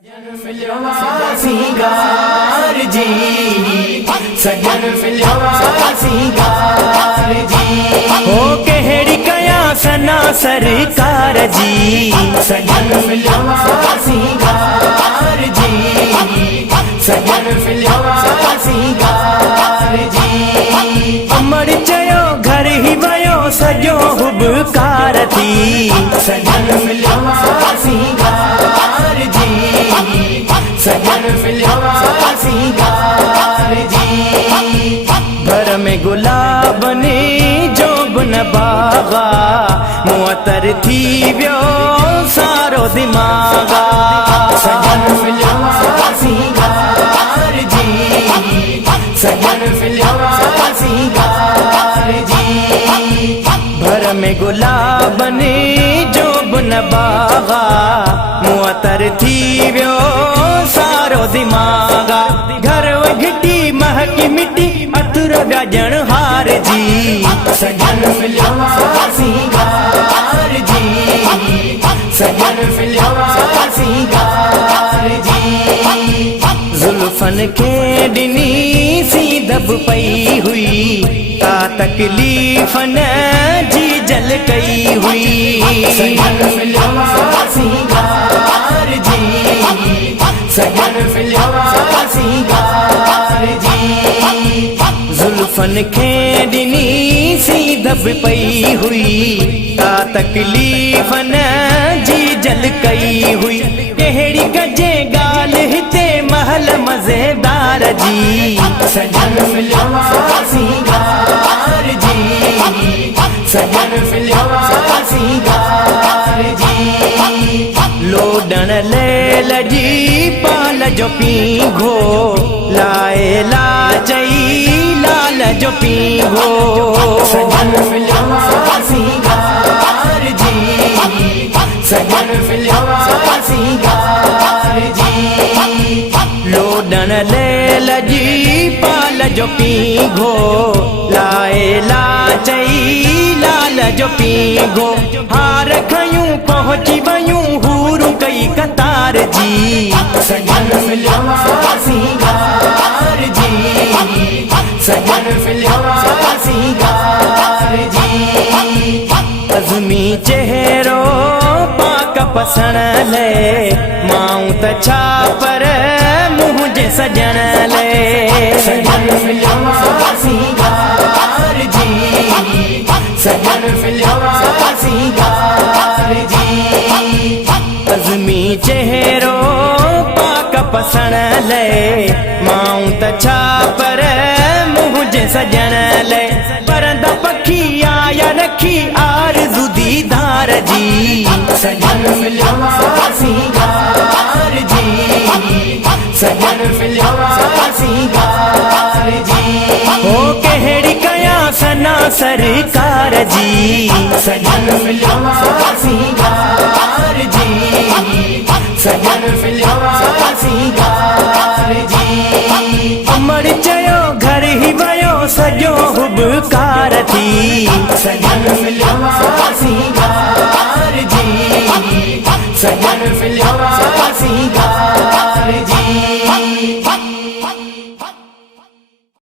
सजन मिलियो सिंगार जी, सजन मिलियो सिंगार जी। हो केहड़ी कया सना सरकार जी, सजन मिलियो सिंगार जी, सजन मिलियो सिंगार जी। अमर चयो घर ही वयो सजो हुबकार थी, सजन मिलियो सिंगार जी, सजन मिलियो सिंगार जी। घर में गुलाब ने जोबन बागा, मुअतर थी व्यो सारो दिमागा। सजन मिलियो सिंगार जी, सजन मिलियो सिंगार जी। घर में गुलाब ने जोबन बागा, मुअतर थी व्यो सारो दिमागा। घर घिटी महकी मिट्टी अतुर व्याजन हार जी, सजन मिलियो सिंगार जी, सजन मिलियो सिंगार जी। जुल्फन के दिनी सी दब पई हुई, का तकलीफ न जी जल कई हुई। सजन मिलियो सिंगार जी, सजन मिलियो सिंगार जी। जुल्फन के दिनी सी दब पई हुई, का तकलीफ न जी जल कई हुई। केहड़ी कजे गाल हिते महल मजेदार जी, सजन मिलियो सिंगार जी, सजन मिलियो सिंगार जी। लोडन लेल जी पाल जो पीघो, लाए लाचई लाल जो पीघो। सजन मिलियो सिंगार जी, सजन मिलियो सिंगार जी। लोडन लेल जी पाल जो पीघो, लाए लाचई लाल जो पीघो। हार खयूं पहुंची वयूं हूरू कई कतार जी, सजन मिलियो सिंगार जी, सजन मिलियो सिंगार जी। अज़मी चेहरो पाक पसण ले, माऊं त छा पर मुंहिंजे सजण ले। सजन मिलियो सिंगार जी, सजन मिलियो सिंगार जी। अज़मी चेहरो पाक पसण ले, माऊं त छा पर मुंहिंजे सजण ले। परंद पखी आया रखी आरज़ू दीदार जी, सजन मिलियो सिंगार जी, सजन मिलियो सिंगार जी। हो केहड़ी कया सना सरकार जी, सजन मिलियो सिंगार जी, सजन मिलियो सिंगार जी। अमर चयो घर ही वयो सजो हुबकार थी, सजन मिलियो